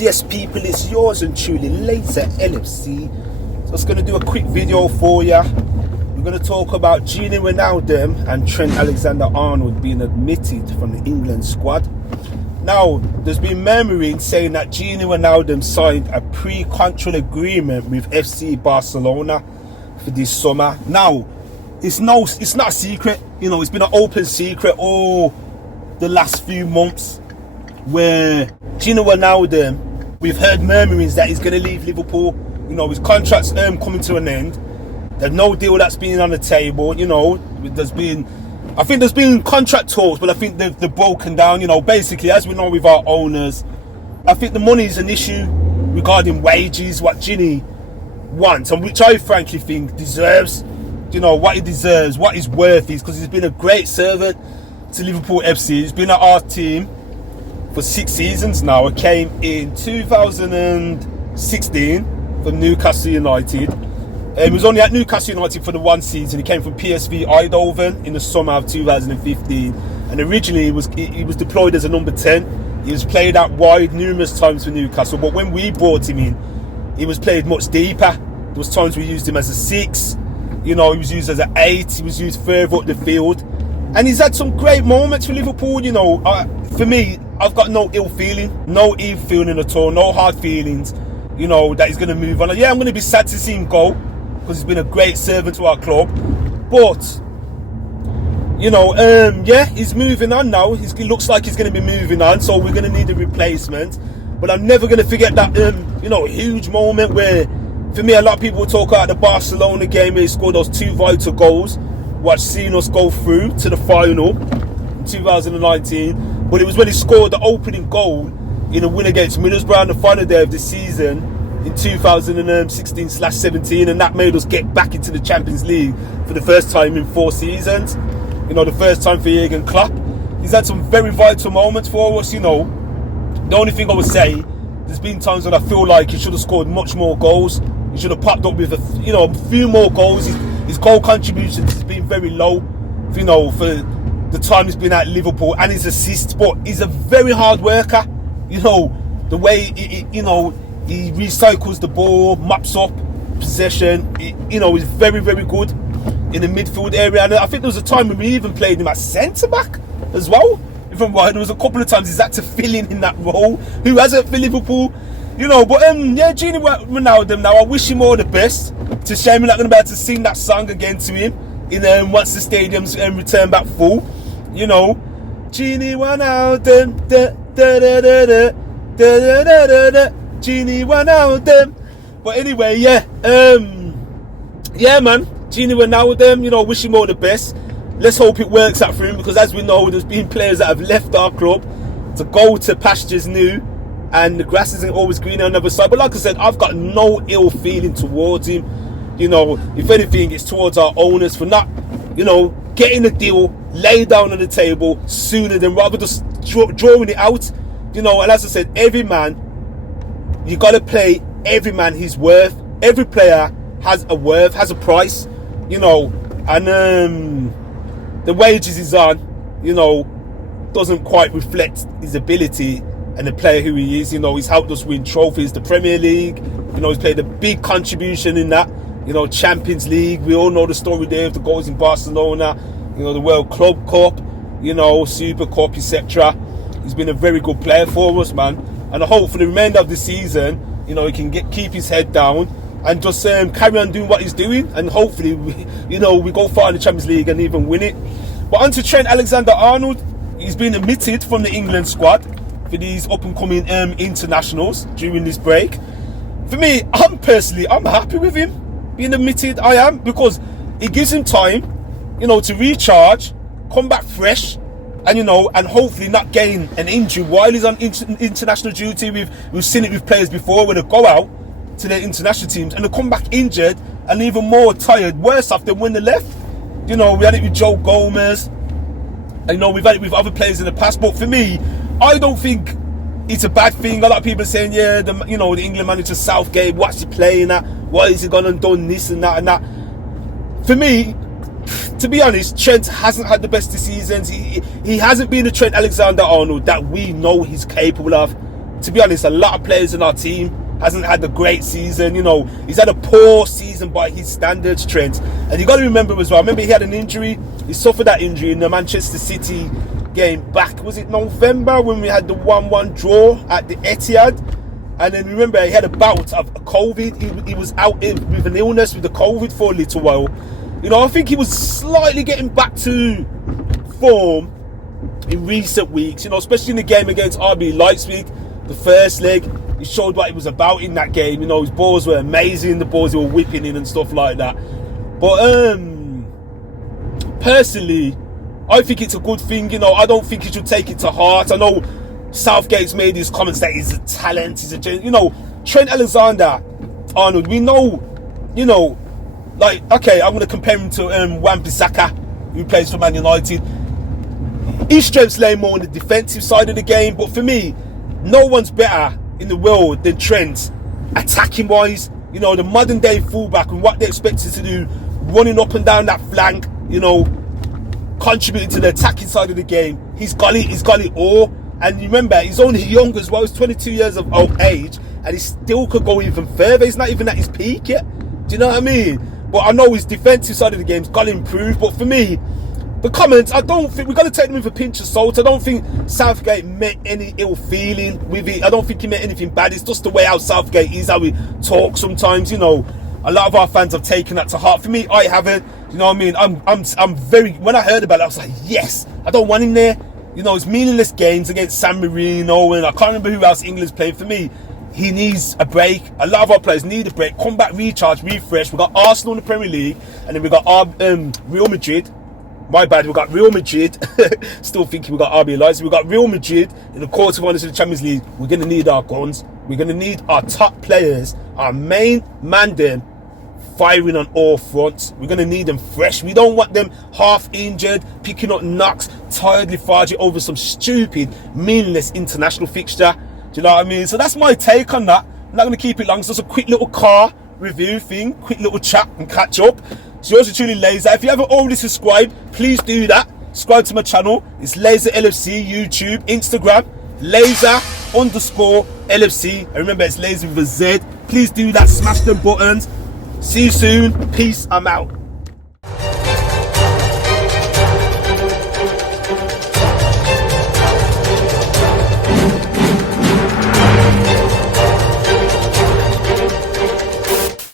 Yes, people, it's yours and truly, Lazer LFC. So I was going to do a quick video for you. We're going to talk about Gini Wijnaldum and Trent Alexander-Arnold being admitted from the England squad. Now, there's been murmuring saying that Gini Wijnaldum signed a pre-contract agreement with FC Barcelona for this summer. Now, it's not a secret. You know, it's been an open secret all the last few months, where Gini Wijnaldum, we've heard murmurings that he's going to leave Liverpool. You know, his contract's coming to an end. There's no deal that's been on the table. You know, I think there's been contract talks, but I think they've broken down. You know, basically, as we know with our owners, I think the money is an issue regarding wages, what Gini wants, and which I frankly think deserves. You know, what he deserves, what his worth is, because he's been a great servant to Liverpool FC. He's been at our team for 6 seasons now. It came in 2016 from Newcastle United. He was only at Newcastle United for the 1 season. He came from PSV Eindhoven in the summer of 2015, and originally he was deployed as a number 10. He was played out wide numerous times for Newcastle, but when we brought him in, he was played much deeper. There was times we used him as a 6. You know, he was used as an 8. He was used further up the field, and he's had some great moments for Liverpool. You know, for me, I've got no ill feeling at all, no hard feelings. You know, that he's going to move on. Yeah, I'm going to be sad to see him go, because he's been a great servant to our club. But, you know, yeah, he's moving on now. It looks like he's going to be moving on, so we're going to need a replacement. But I'm never going to forget that, you know, huge moment where, for me, a lot of people talk about the Barcelona game where he scored those 2 vital goals, which seen us go through to the final in 2019. But it was when he scored the opening goal in a win against Middlesbrough on the final day of the season in 2016/17, and that made us get back into the Champions League for the first time in 4 seasons. You know, the first time for Jurgen Klopp. He's had some very vital moments for us. You know, the only thing I would say, there's been times when I feel like he should have scored much more goals. He should have popped up with a few more goals. His goal contributions has been very low, you know, for the time he's been at Liverpool, and his assists. But he's a very hard worker. You know, the way he recycles the ball, mops up possession. You know, he's very, very good in the midfield area. And I think there was a time when we even played him at centre back as well. If I'm right, there was a couple of times he's had to fill in that role. Who hasn't for Liverpool? You know, but yeah, Gini Wijnaldum now, I wish him all the best. It's a shame we're not going to be able to sing that song again to him once the stadium's return back full. You know, Gini Wijnaldum, Gini Wijnaldum. But anyway, yeah, yeah, man, Gini Wijnaldum, you know, wish him all the best. Let's hope it works out for him, because as we know, there's been players that have left our club to go to pastures new, and the grass isn't always green on the other side. But like I said, I've got no ill feeling towards him. You know, if anything, it's towards our owners for not, you know, getting a deal laid down on the table sooner than rather just drawing it out. You know, and as I said, every man, you got to play every man his worth. Every player has a worth, has a price, you know, and the wages he's on, you know, doesn't quite reflect his ability and the player who he is. You know, he's helped us win trophies, the Premier League. You know, he's played a big contribution in that. You know, Champions League. We all know the story there of the goals in Barcelona. You know, the World Club Cup. You know, Super Cup, etc. He's been a very good player for us, man. And I hope for the remainder of the season, you know, he can keep his head down and just carry on doing what he's doing. And hopefully, we go far in the Champions League and even win it. But on to Trent Alexander-Arnold. He's been omitted from the England squad for these up-and-coming internationals during this break. For me, I'm happy with him being omitted. I am, because it gives him time, you know, to recharge, come back fresh, and you know, and hopefully not gain an injury while he's on international duty. We've seen it with players before, where they go out to their international teams and they come back injured and even more tired, worse off than when they left. You know, we had it with Joe Gomez, and you know, we've had it with other players in the past. But for me, I don't think it's a bad thing. A lot of people are saying, yeah, the England manager Southgate, what's he playing at? Why has he gone and done this and that and that? For me, to be honest, Trent hasn't had the best of seasons. He hasn't been the Trent Alexander-Arnold that we know he's capable of. to be honest, a lot of players in our team hasn't had a great season. You know, he's had a poor season by his standards, Trent. And you got to remember as well, I remember he had an injury. He suffered that injury in the Manchester City game back, was it November, when we had the 1-1 draw at the Etihad? And then remember, he had a bout of COVID. He was out with an illness with the COVID for a little while. You know, I think he was slightly getting back to form in recent weeks, you know, especially in the game against RB Leipzig, the first leg. He showed what he was about in that game. You know, his balls were amazing, the balls he were whipping in and stuff like that. But personally, I think it's a good thing. You know, I don't think he should take it to heart. I know Southgate's made his comments that he's a talent, he's a, you know, Trent Alexander-Arnold, we know, you know, like, okay, I'm going to compare him to Wan-Bissaka, who plays for Man United. His strengths lay more on the defensive side of the game, but for me, no one's better in the world than Trent, attacking wise. You know, the modern day fullback and what they expect him to do, running up and down that flank, you know, contributing to the attacking side of the game. He's got it all. And remember, he's only young as well. He's 22 years of age, and he still could go even further. He's not even at his peak yet. Do you know what I mean? But I know his defensive side of the game's got to improve. But for me, the comments, I don't think we've got to take them with a pinch of salt. I don't think Southgate meant any ill feeling with it. I don't think he meant anything bad. It's just the way how Southgate is, how he talks sometimes. You know, a lot of our fans have taken that to heart. For me, I haven't. You know what I mean? I'm very. When I heard about it, I was like, yes, I don't want him there. You know, it's meaningless games against San Marino, and I can't remember who else England's playing. For me, he needs a break. A lot of our players need a break. Come back, recharge, refresh. We've got Arsenal in the Premier League, and then we've got Real Madrid. My bad, we've got Real Madrid. Still thinking we've got RB Leipzig. We've got Real Madrid in the quarterfinals of the Champions League. We're going to need our guns. We're going to need our top players, our main man them, firing on all fronts. We're going to need them fresh. We don't want them half injured, picking up knocks, tired, lethargic over some stupid, meaningless international fixture. Do you know what I mean? So that's my take on that. I'm not going to keep it long. It's just a quick little car review thing, quick little chat and catch up. So yours are truly Lazer. If you haven't already subscribed, please do that. Subscribe to my channel. It's Lazer LFC, YouTube, Instagram, Lazer_LFC. And remember, it's Lazer with a Z. Please do that. Smash them buttons. See you soon. Peace. I'm out.